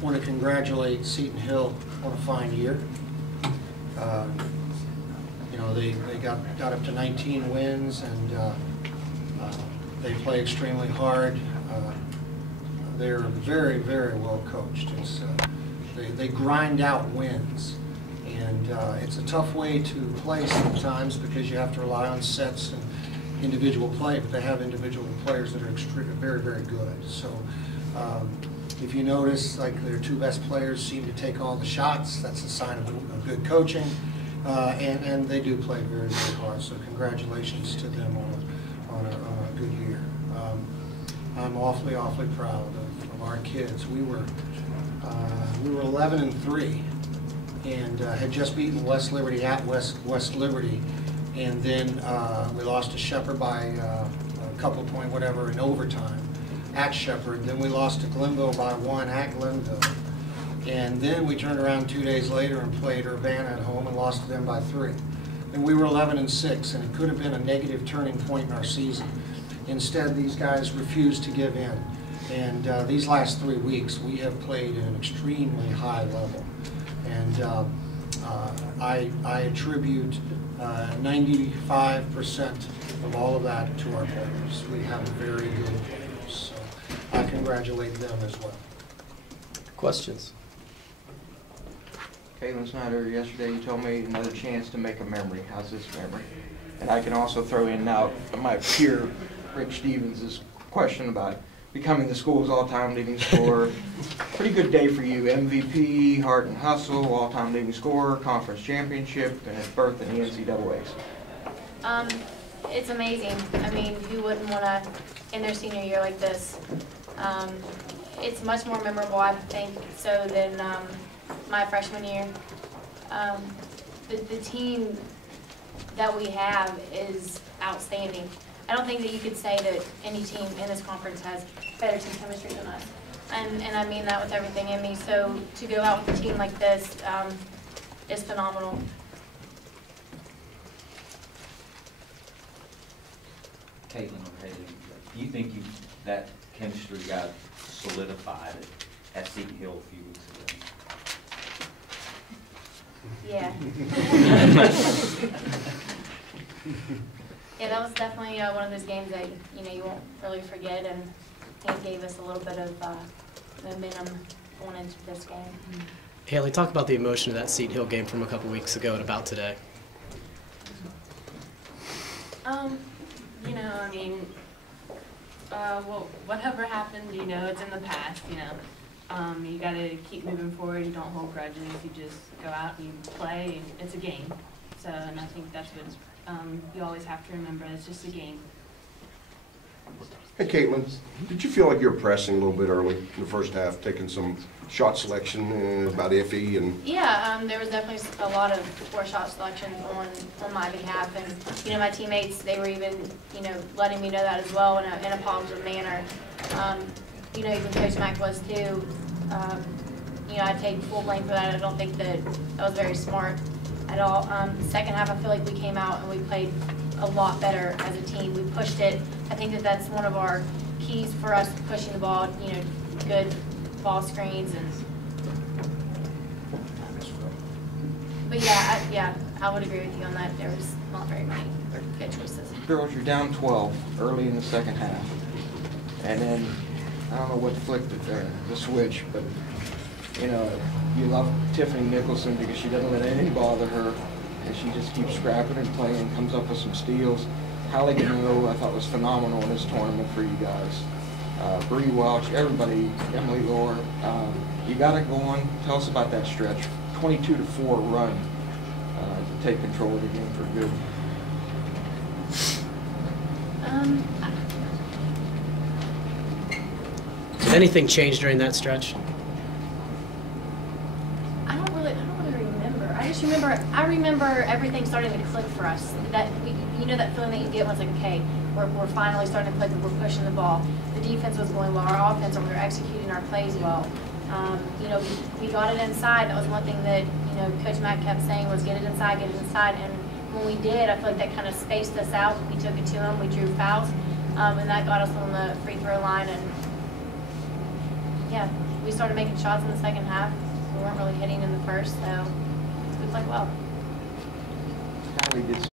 want to congratulate Seton Hill on a fine year. You know, they got up to 19 wins, and they play extremely hard. They're very, very well coached. They grind out wins, and it's a tough way to play sometimes because you have to rely on sets and individual play, but they have individual players that are very, very good. So if you notice, like, their two best players seem to take all the shots. That's a sign of good coaching, and they do play very, very hard. So congratulations to them on a good year. I'm awfully proud of our kids. We were 11-3, and had just beaten West Liberty at West Liberty, and then we lost to Shepherd by a couple point whatever in overtime at Shepherd. Then we lost to Glenville by 1 at Glenville, and then we turned around 2 days later and played Urbana at home and lost to them by 3. And we were 11-6, and it could have been a negative turning point in our season. Instead, these guys refused to give in. And these last 3 weeks, we have played at an extremely high level. And I attribute 95% of all of that to our players. We have very good players. So I congratulate them as well. Questions? Kaitlin Snyder, yesterday you told me another chance to make a memory. How's this memory? And I can also throw in now my peer, Rich Stevens' question about becoming the school's all-time leading scorer. Pretty good day for you. MVP, Heart and Hustle, all-time leading scorer, conference championship, and his berth in the NCAAs. It's amazing. I mean, who wouldn't want to end their senior year like this? It's much more memorable, I think, so than my freshman year. The team that we have is outstanding. I don't think that you could say that any team in this conference has better team chemistry than us. And I mean that with everything in me. So to go out with a team like this is phenomenal. Kaitlin or Hailey, do you think that chemistry got solidified at Seton Hill a few weeks ago? Yeah. Yeah, that was definitely one of those games that you won't really forget, and it gave us a little bit of momentum going into this game. Hailey, talk about the emotion of that Seton Hill game from a couple weeks ago and about today. I mean, well, whatever happened, it's in the past, you got to keep moving forward. You don't hold grudges. You just go out and you play, and it's a game. So, and I think that's what you always have to remember. It's just a game. Hey, Kaitlin, did you feel like you were pressing a little bit early in the first half, taking some shot selection about iffy? And yeah, there was definitely a lot of poor shot selection on my behalf, and my teammates, they were even letting me know that as well in a positive manner. Even Coach Mack was too. I take full blame for that. I don't think that was very smart at all. Second half, I feel like we came out and we played a lot better as a team. We pushed it. I think that that's one of our keys for us pushing the ball. Good ball screens and. But yeah, I would agree with you on that. There was not very many good choices. Girls, you're down 12 early in the second half, and then I don't know what flicked the switch, but you love Tiffany Nicholson because she doesn't let anything bother her, and she just keeps scrapping and playing, comes up with some steals. Hailey Garrett, I thought, was phenomenal in this tournament for you guys. Bree Welch, everybody, Emily Lohr, you got it going. Tell us about that stretch. 22-4 run to take control of the game for good. Did anything change during that stretch? I don't really remember. I remember everything starting to click for us. That that feeling that you get once, like, okay, we're finally starting to click, we're pushing the ball. The defense was going well, our offense, we were executing our plays well. We got it inside. That was one thing that Coach Mack kept saying was get it inside, and when we did, I feel like that kind of spaced us out. We took it to them, we drew fouls, and that got us on the free throw line, and yeah, we started making shots in the second half. We weren't really hitting in the first, so we played well. Kylie did